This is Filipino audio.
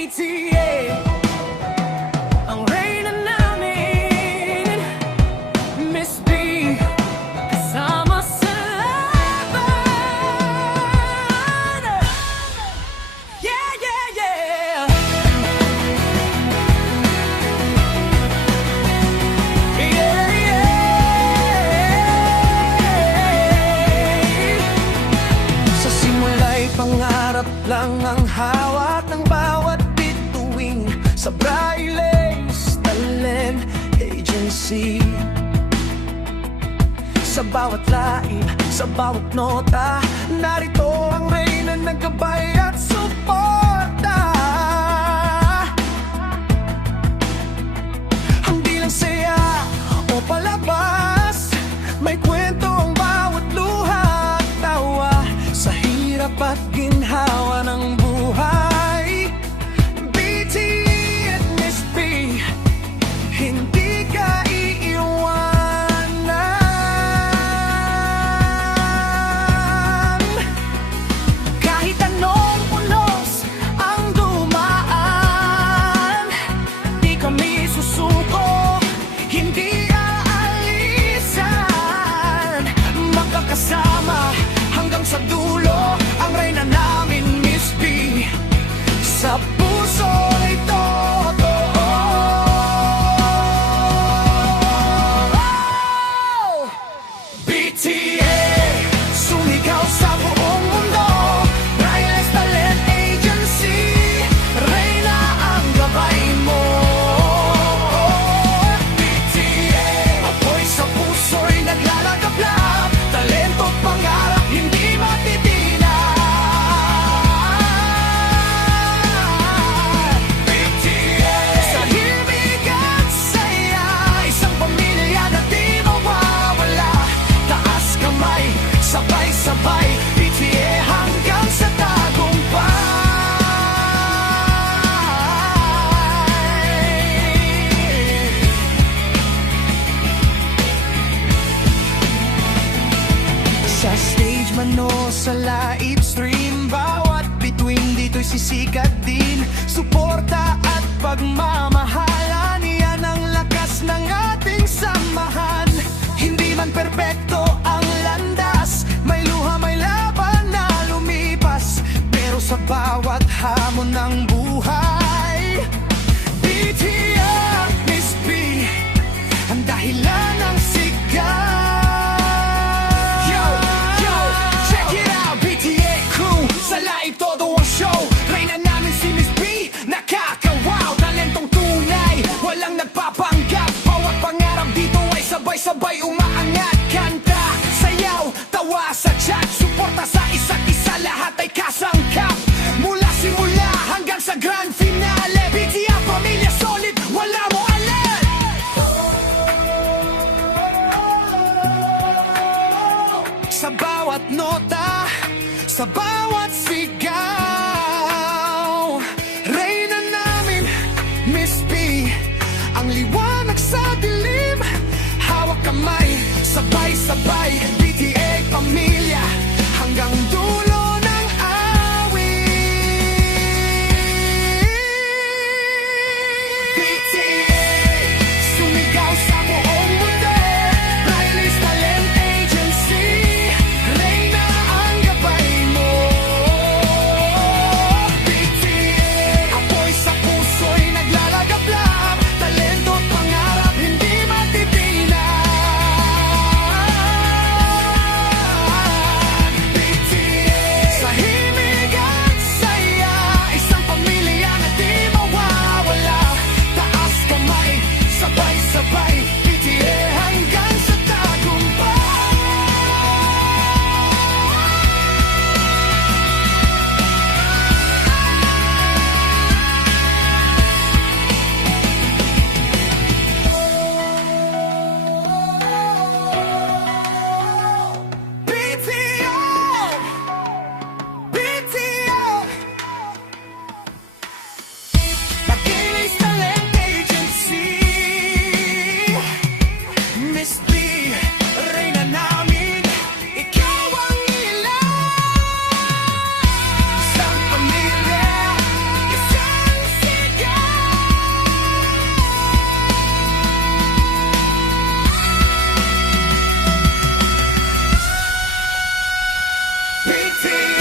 BTA, ang reyna namin, Miss B, kasama sa laban. Yeah, yeah, yeah. Yeah, yeah. Sa simula'y pangarap lang ang hawak ng bawat bituing sa Braile's Talent Agency. Sa bawat laib, sa bawat nota, narito ang reyna ng gabay at suporta. Hindi lang saya o palabas, may kwento ang bawat luha at tawa sa hirap at ginhawa ng buhay. BT at Miss B, hindi ka iiwanan. Kahit anong unos ang dumaan, di kami susuko, hindi aalisan. Magkakasama hanggang sa dulo, ang reyna namin, Miss B, sa puso ito. BTA, sumigaw sa buong mundo, Braile's Talent Agency, reyna ang gabay mo. BTA, apoy sa puso'y naglalagablab, talento't pangarap hindi matitinag. BTA, sa himig at saya, isang pamilya na di mawawala. Taas kamay, sabay-sabay, BTA hanggang sa tagumpay. Sa stage man o sa live stream, bawat bituin dito'y sisikat din. Suporta at pagmamahalan, yan ang lakas ng ating samahan. Hindi man perpekto ang landas, may luha, may laban na lumipas, pero sa bawat hamon ng buhay, BTA, Miss B, ang dahilan ng sigaw. Yo, yo, check it out, BTA crew, sa live todo ang show. Reyna namin si Miss B, nakakawaw, talentong tunay, walang nagpapanggap. Bawat pangarap dito ay sabay-sabay umaangat. Kanta, sayaw, tawa sa chat, suporta sa isa't isa, lahat ay kasangkap. Mula simula hanggang sa TNT